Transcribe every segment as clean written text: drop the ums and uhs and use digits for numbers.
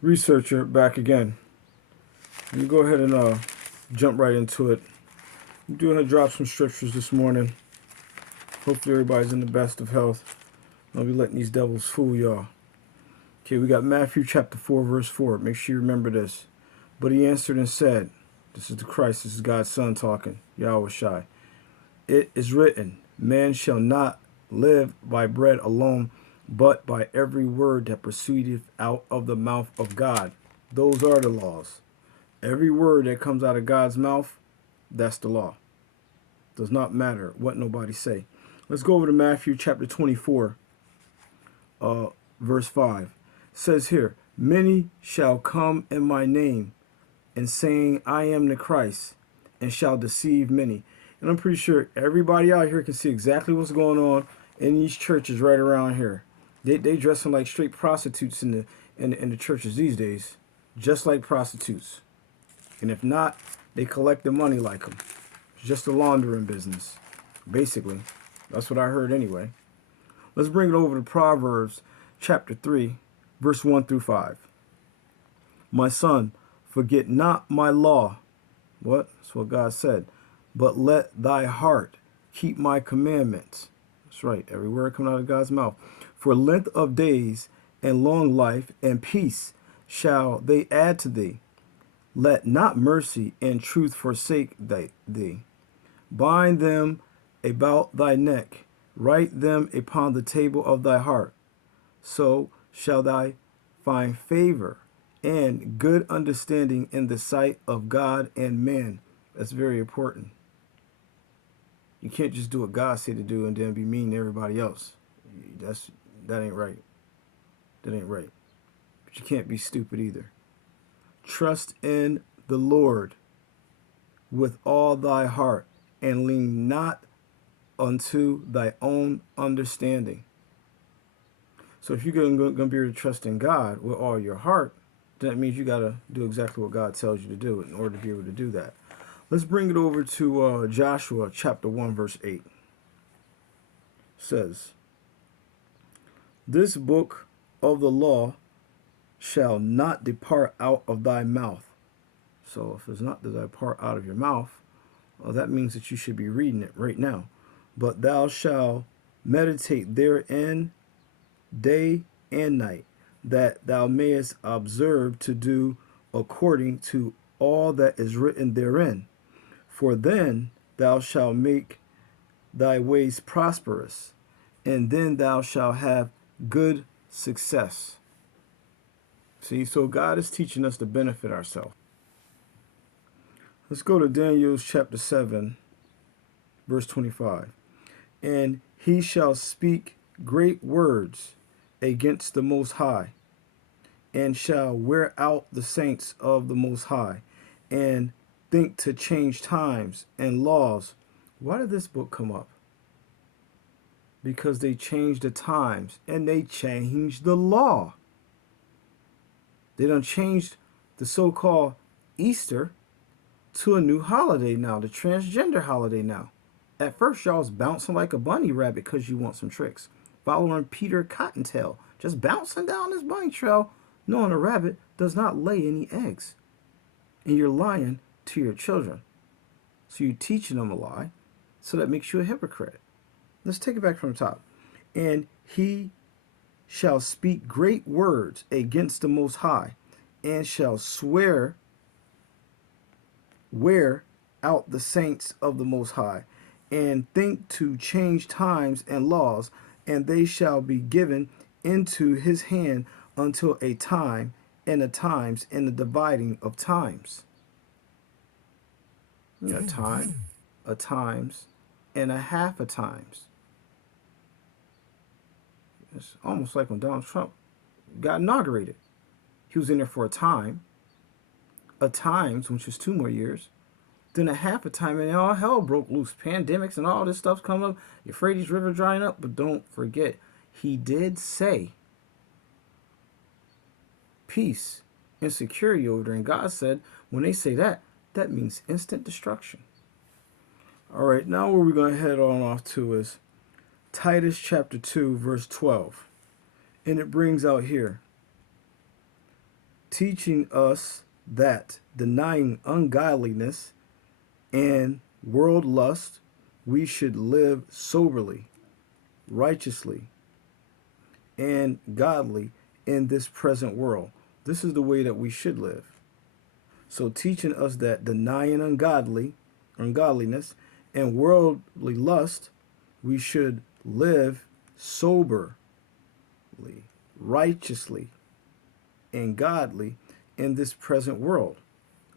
Researcher back again. Let me go ahead and jump right into it. I'm doing to drop some scriptures this morning. Hopefully everybody's in the best of health. I'll be letting these devils fool y'all. Okay, we got Matthew chapter 4, verse 4. Make sure you remember this. But he answered and said, this is the Christ, this is God's Son talking, Yahweh Shai. It is written, man shall not live by bread alone, but by every word that proceedeth out of the mouth of God. Those are the laws. Every word that comes out of God's mouth, that's the law. Does not matter what nobody say. Let's go over to Matthew chapter 24, verse 5. It says here, many shall come in my name, and saying, I am the Christ, and shall deceive many. And I'm pretty sure everybody out here can see exactly what's going on in these churches right around here. They dressing like straight prostitutes in the churches these days, just like prostitutes. And if not, they collect the money like them. It's just a laundering business, basically. That's what I heard anyway. Let's bring it over to Proverbs chapter 3, verse 1 through 5. My son, forget not my law. What? That's what God said. But let thy heart keep my commandments. That's right. Every word coming out of God's mouth. For length of days and long life and peace shall they add to thee. Let not mercy and truth forsake thee. Bind them about thy neck. Write them upon the table of thy heart. So shall thou find favor and good understanding in the sight of God and man. That's very important. You can't just do what God said to do and then be mean to everybody else. That ain't right. That ain't right. But you can't be stupid either. Trust in the Lord with all thy heart, and lean not unto thy own understanding. So if you're going to be able to trust in God with all your heart, then that means you got to do exactly what God tells you to do in order to be able to do that. Let's bring it over to Joshua chapter 1, verse 8. It says, this book of the law shall not depart out of thy mouth. So if it's not to depart out of your mouth, well, that means that you should be reading it right now. But thou shalt meditate therein day and night, that thou mayest observe to do according to all that is written therein. For then thou shalt make thy ways prosperous, and then thou shalt have good success. See, so God is teaching us to benefit ourselves. Let's go to Daniel chapter 7, verse 25. And he shall speak great words against the Most High, and shall wear out the saints of the Most High, and think to change times and laws. Why did this book come up? Because they changed the times and they changed the law. They done changed the so-called Easter to a new holiday now, the transgender holiday now. At first, y'all was bouncing like a bunny rabbit because you want some tricks. Following Peter Cottontail, just bouncing down this bunny trail, knowing a rabbit does not lay any eggs. And you're lying to your children. So you're teaching them a lie, so that makes you a hypocrite. Let's take it back from the top. And he shall speak great words against the Most High, and shall wear out the saints of the Most High, and think to change times and laws, and they shall be given into his hand until a time and a times and the dividing of times. You know, time, a times, and a half a times. It's almost like when Donald Trump got inaugurated. He was in there for a time, a times, which was 2 more years, then a half a time, and all hell broke loose. Pandemics and all this stuff's coming up. Euphrates River drying up, but don't forget, he did say peace and security over there. And God said, when they say that, that means instant destruction. All right, now where we're going to head on off to is Titus chapter 2, verse 12. And it brings out here, teaching us that denying ungodliness and world lust, we should live soberly, righteously, and godly in this present world. This is the way that we should live. So teaching us that denying ungodliness, and worldly lust, we should live soberly, righteously, and godly in this present world.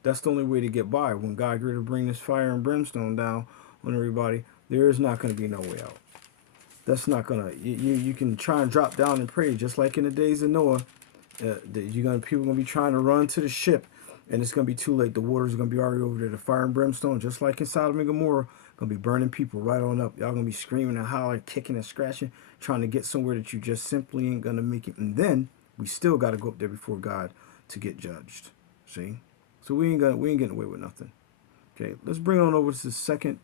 That's the only way to get by. When God agreed to bring this fire and brimstone down on everybody, there is not going to be no way out. That's not gonna. You can try and drop down and pray, just like in the days of Noah. People gonna be trying to run to the ship, and it's gonna be too late. The waters are gonna be already over there. The fire and brimstone, just like in Sodom and Gomorrah, gonna be burning people right on up. Y'all gonna be screaming and hollering, kicking and scratching, trying to get somewhere that you just simply ain't gonna make it. And then we still gotta go up there before God to get judged. See, so we ain't getting away with nothing. Okay, let's bring on over to Second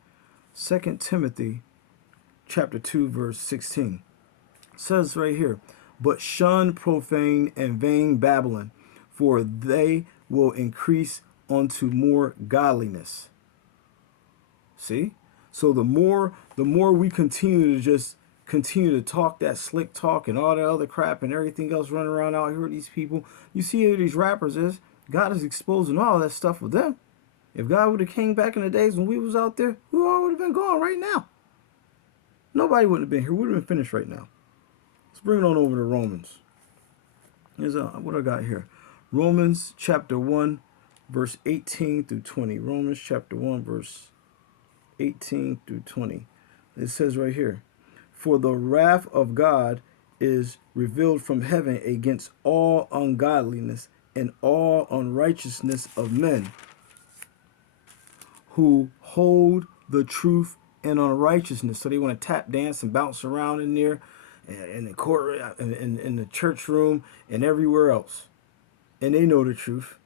Timothy chapter 2, verse 16. It says right here, but shun profane and vain babbling, for they will increase unto more godliness. See? So the more we continue to talk that slick talk and all that other crap and everything else running around out here with these people, you see who these rappers is, God is exposing all that stuff with them. If God would have came back in the days when we was out there, we all would have been gone right now. Nobody wouldn't have been here. We would have been finished right now. Let's bring it on over to Romans. Here's what I got here. Romans chapter 1, verse 18 through 20. Romans chapter 1, verse 18 through 20. It says right here, for the wrath of God is revealed from heaven against all ungodliness and all unrighteousness of men who hold the truth and unrighteousness. So they want to tap dance and bounce around in there, in the court, in the church room, and everywhere else. And they know the truth.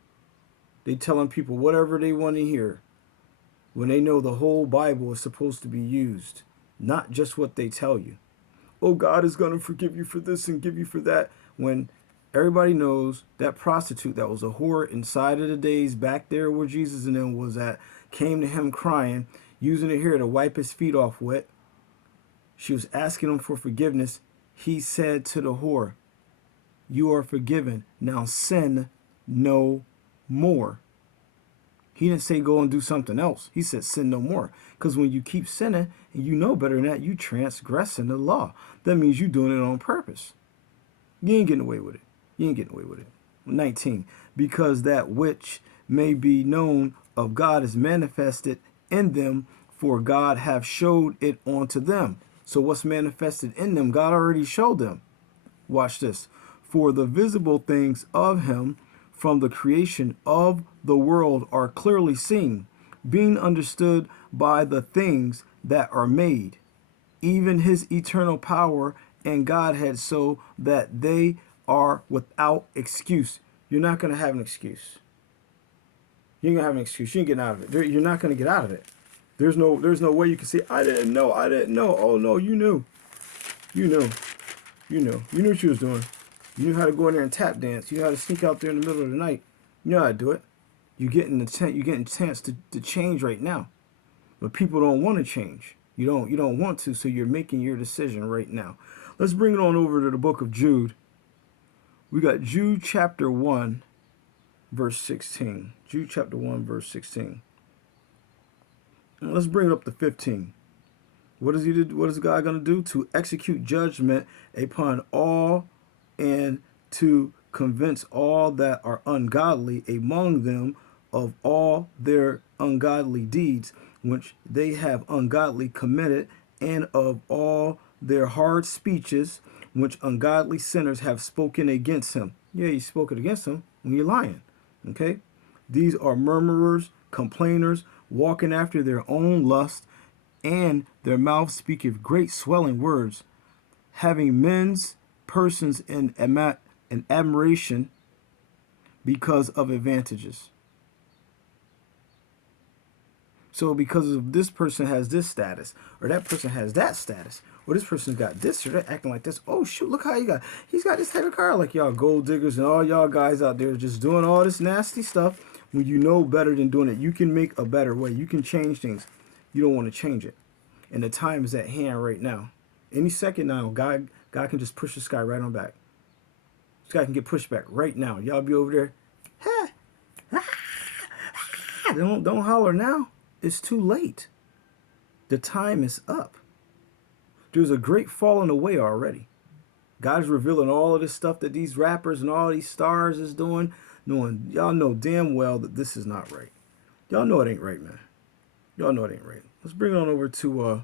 They telling people whatever they want to hear, when they know the whole Bible is supposed to be used, not just what they tell you. Oh, God is going to forgive you for this and give you for that. When everybody knows that prostitute that was a whore inside of the days back there where Jesus and them was at, came to him crying, using it here to wipe his feet off with. She was asking him for forgiveness. He said to the whore, you are forgiven. Now sin no more. He didn't say go and do something else. He said sin no more. Because when you keep sinning and you know better than that, you transgressing the law. That means you're doing it on purpose. You ain't getting away with it. You ain't getting away with it. 19. Because that which may be known of God is manifested in them, for God have showed it unto them. So what's manifested in them, God already showed them. Watch this. For the visible things of him from the creation of the world are clearly seen, being understood by the things that are made, even his eternal power and Godhead, so that they are without excuse. You're not going to have an excuse. You ain't going to have an excuse. You ain't getting out of it. You're not going to get out of it. There's no way you can say, I didn't know. Oh, no, you knew. You knew. You knew what you was doing. You knew how to go in there and tap dance. You knew how to sneak out there in the middle of the night. You know how to do it. You're getting a chance to change right now. But people don't want to change. You don't want to, so you're making your decision right now. Let's bring it on over to the book of Jude. We got Jude chapter 1, verse 16. Jude chapter 1, verse 16. And let's bring it up to 15. What is God going to do? To execute judgment upon all and to convince all that are ungodly among them of all their ungodly deeds, which they have ungodly committed, and of all their hard speeches, which ungodly sinners have spoken against him. Yeah, you spoke it against him when you're lying. Okay? These are murmurers, complainers, walking after their own lust, and their mouth speaketh great swelling words, having men's persons in admiration because of advantages. So because of this person has this status, or that person has that status, Well, this person's got this, or they're acting like this. Oh shoot, look how he's got this type of car. Like y'all gold diggers and all y'all guys out there just doing all this nasty stuff when you know better than doing it. You can make a better way. You can change things. You don't want to change it. And the time is at hand right now. Any second now, God can just push this guy right on back. This guy can get pushed back right now. Y'all be over there. Don't holler now. It's too late. The time is up. There's a great falling away already. God is revealing all of this stuff that these rappers and all these stars is doing. Knowing y'all know damn well that this is not right. Y'all know it ain't right, man. Y'all know it ain't right. Let's bring it on over to what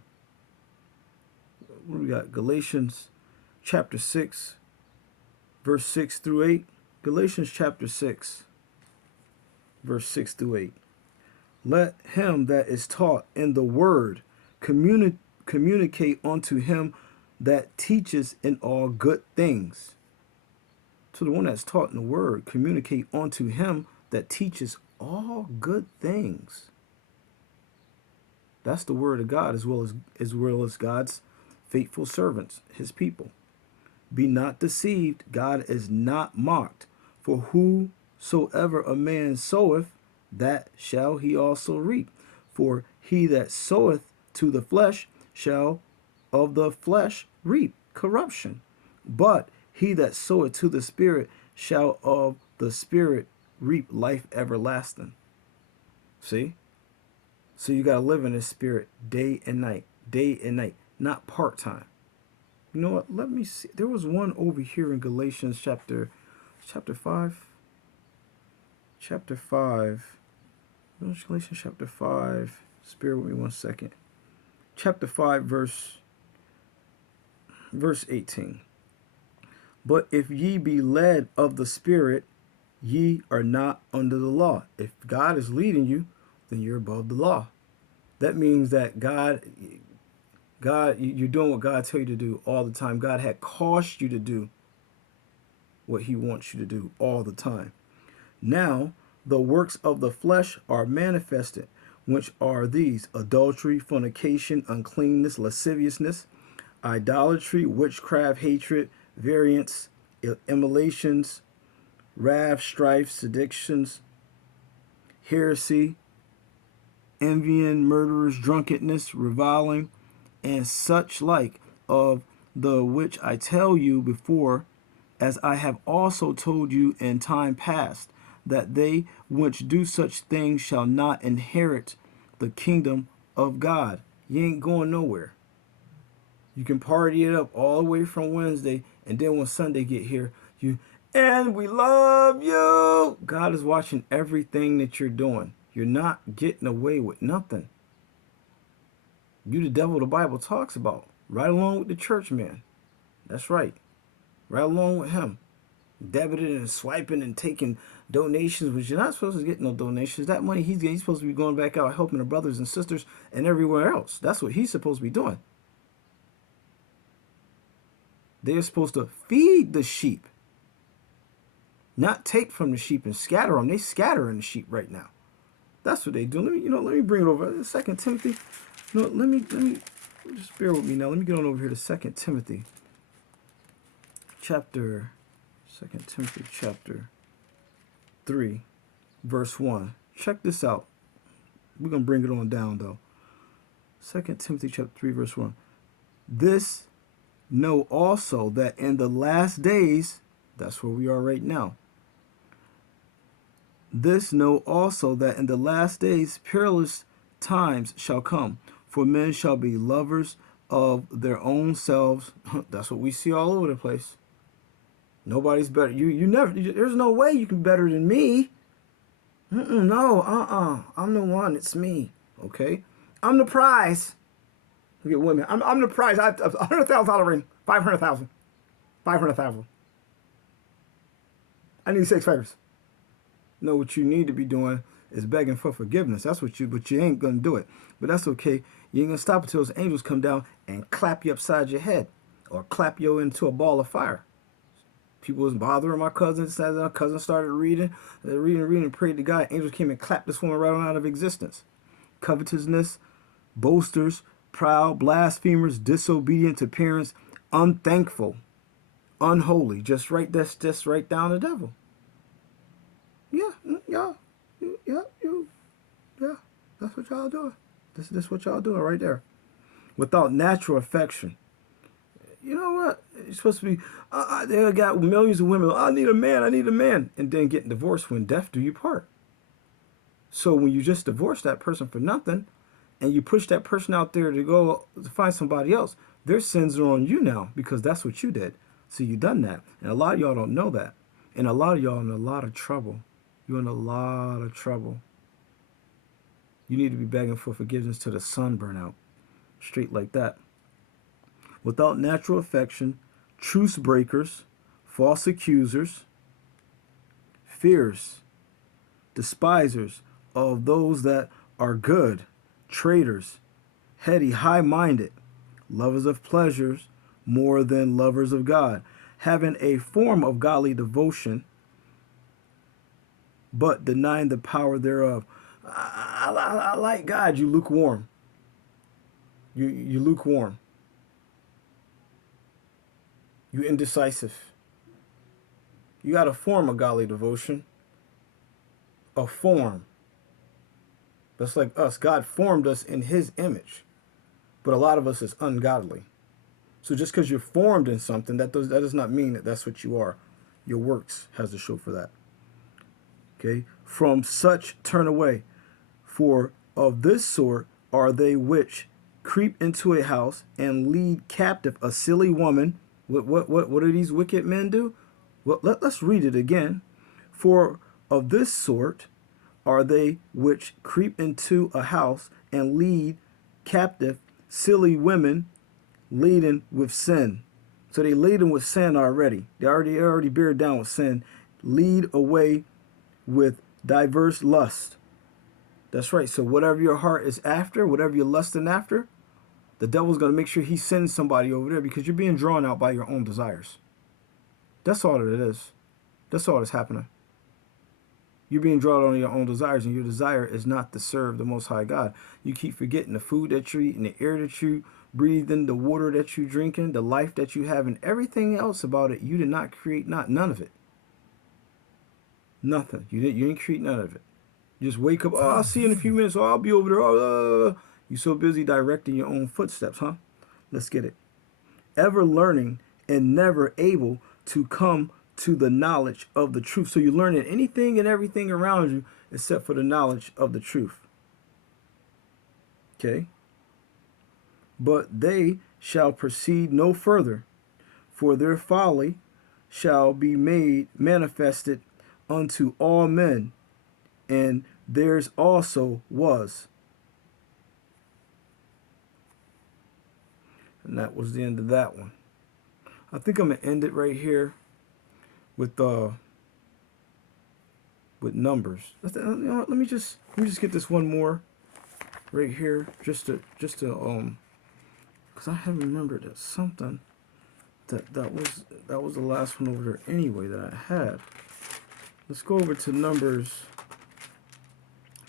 do we got? Galatians chapter 6, verse 6 through 8. Galatians chapter 6, verse 6 through 8. Let him that is taught in the word communicate unto him that teaches in all good things. So the one that's taught in the word, communicate unto him that teaches all good things. That's the word of God, as well as God's faithful servants, his people. Be not deceived, God is not mocked. For whosoever a man soweth, that shall he also reap. For he that soweth to the flesh shall of the flesh reap corruption. But he that soweth to the Spirit shall of the Spirit reap life everlasting. See? So you got to live in the Spirit day and night, not part-time. You know what? Let me see. There was one over here in Galatians chapter 5. Chapter 5. Galatians chapter 5. Spare with me 1 second. Chapter 5, verse 18. But if ye be led of the Spirit, ye are not under the law. If God is leading you, then you're above the law. That means that God, you're doing what God tells you to do all the time. God had caused you to do what he wants you to do all the time. Now, the works of the flesh are manifested, which are these: adultery, fornication, uncleanness, lasciviousness, idolatry, witchcraft, hatred, variance, immolations, wrath, strife, seditions, heresy, envying, murderers, drunkenness, reviling, and such like, of the which I tell you before, as I have also told you in time past, that they which do such things shall not inherit the kingdom of God. You ain't going nowhere. You can party it up all the way from Wednesday, and then when Sunday get here, and we love you. God is watching everything that you're doing. You're not getting away with nothing. You the devil the Bible talks about, right along with the church man. That's right. Right along with him. Debiting and swiping and taking donations, which you're not supposed to get no donations. That money he's getting, he's supposed to be going back out helping the brothers and sisters and everywhere else. That's what he's supposed to be doing. They're supposed to feed the sheep, not take from the sheep and scatter them. They scattering the sheep right now. That's what they do. Let me bring it over. 2 Timothy. Let me just bear with me now. Let me get on over here to 2 Timothy. Chapter 3, verse 1. Check this out. We're going to bring it on down, though. 2 Timothy chapter 3, verse 1. This know also that in the last days, that's where we are right now. This know also that in the last days perilous times shall come, for men shall be lovers of their own selves. That's what we see all over the place. Nobody's better. You never. There's no way you can be better than me. No. I'm the one. It's me. Okay. I'm the prize. Look at women. I'm the prize. I have $100,000 ring. 500,000. 500,000. I need 6 figures. No, what you need to be doing is begging for forgiveness. But you ain't gonna do it. But that's okay. You ain't gonna stop until those angels come down and clap you upside your head, or clap you into a ball of fire. People was bothering my cousin. As my cousin started reading, prayed to God. Angels came and clapped this woman right on out of existence. Covetousness, boasters, proud, blasphemers, disobedient to parents, unthankful, unholy. Just right, that's just right down the devil. Yeah, yeah, yeah, yeah. That's what y'all doing. This what y'all doing right there. Without natural affection. You know what? You're supposed to be. They got millions of women. I need a man. I need a man, and then getting divorced when death do you part. So when you just divorce that person for nothing, and you push that person out there to go to find somebody else, their sins are on you now because that's what you did. So you done that, and a lot of y'all don't know that, and a lot of y'all in a lot of trouble. You're in a lot of trouble. You need to be begging for forgiveness till the sun burn out, straight like that. Without natural affection, truce breakers, false accusers, fierce, despisers of those that are good, traitors, heady, high-minded, lovers of pleasures more than lovers of God, having a form of godly devotion, but denying the power thereof. I like God. You lukewarm. You lukewarm. You indecisive. You got a form of godly devotion. A form. That's like us. God formed us in his image. But a lot of us is ungodly. So just because you're formed in something, that does not mean that that's what you are. Your works has to show for that. Okay? From such turn away. For of this sort are they which creep into a house and lead captive a silly woman. What do these wicked men do? Well, let's read it again. For of this sort are they which creep into a house and lead captive silly women laden with sin. So they laden with sin already. They already bear down with sin. Lead away with diverse lust. That's right. So whatever your heart is after, whatever you're lusting after, the devil's going to make sure he sends somebody over there because you're being drawn out by your own desires. That's all that it is. That's all that's happening. You're being drawn on your own desires, and your desire is not to serve the Most High God. You keep forgetting the food that you eat, and the air that you breathe in, the water that you drinking, the life that you have, and everything else about it. You did not create none of it. Nothing. You didn't create none of it. You just wake up. Oh, I'll see you in a few minutes. Oh, I'll be over there. Oh, you're so busy directing your own footsteps, huh? Let's get it. Ever learning and never able to come to the knowledge of the truth. So you're learning anything and everything around you except for the knowledge of the truth. Okay? But they shall proceed no further, for their folly shall be made manifested unto all men, and theirs also was. And that was the end of that one. I think I'm gonna end it right here with numbers. You know what, let me just get this one more right here, just to because I have remembered that something that was the last one over there anyway that I had. Let's go over to Numbers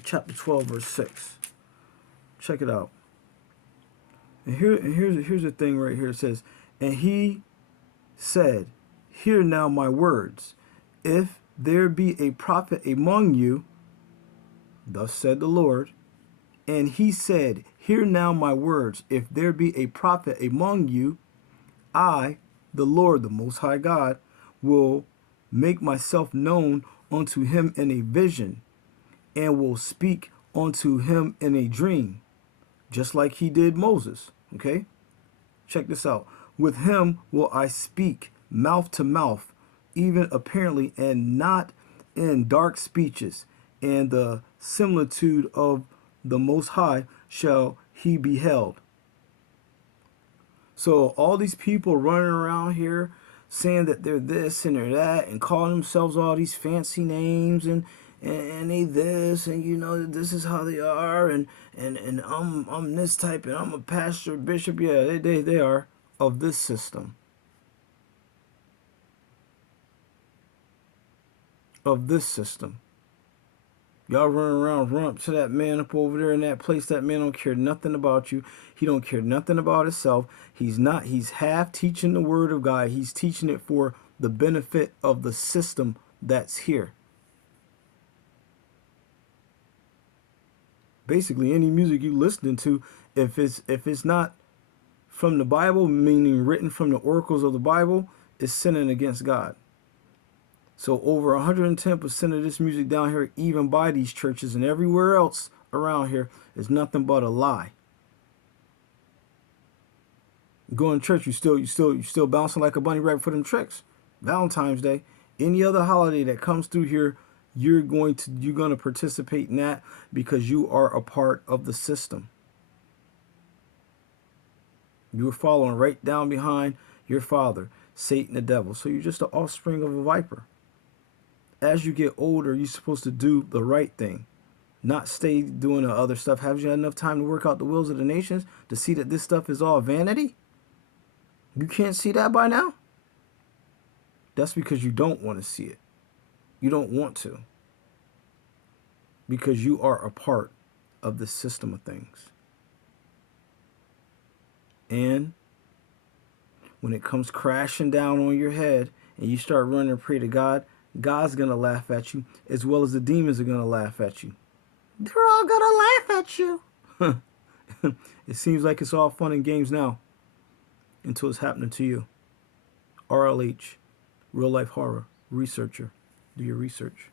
chapter 12 verse 6. Check it out. And here's the thing right here. It says, and he said, hear now my words. If there be a prophet among you, thus said the Lord, and he said, hear now my words. If there be a prophet among you, I, the Lord, the Most High God, will make myself known unto him in a vision, and will speak unto him in a dream, just like he did Moses. Okay? Check this out. With him will I speak mouth to mouth, even apparently, and not in dark speeches, and the similitude of the Most High shall he beheld. So all these people running around here saying that they're this and they're that and calling themselves all these fancy names and they this and you know this is how they are and I'm this type and I'm a pastor, bishop. Yeah, they are of this system. Of this system. Y'all running around, run up to that man up over there in that place. That man don't care nothing about you. He don't care nothing about himself. He's half teaching the word of God. He's teaching it for the benefit of the system that's here. Basically, any music you listening to, if it's not from the Bible, meaning written from the oracles of the Bible, is sinning against God. So over 110% of this music down here, even by these churches and everywhere else around here, is nothing but a lie. Going to church, you still bouncing like a bunny rabbit for them tricks. Valentine's Day, any other holiday that comes through here, you're going to participate in that because you are a part of the system. You're following right down behind your father, Satan the devil. So you're just the offspring of a viper. As you get older, you're supposed to do the right thing, not stay doing the other stuff. Have you had enough time to work out the wills of the nations to see that this stuff is all vanity? You can't see that by now? That's because you don't want to see it. You don't want to. Because you are a part of the system of things. And when it comes crashing down on your head and you start running and pray to God, God's going to laugh at you as well as the demons are going to laugh at you. They're all going to laugh at you. It seems like it's all fun and games now until it's happening to you. RLH, Real Life Horror Researcher. Do your research.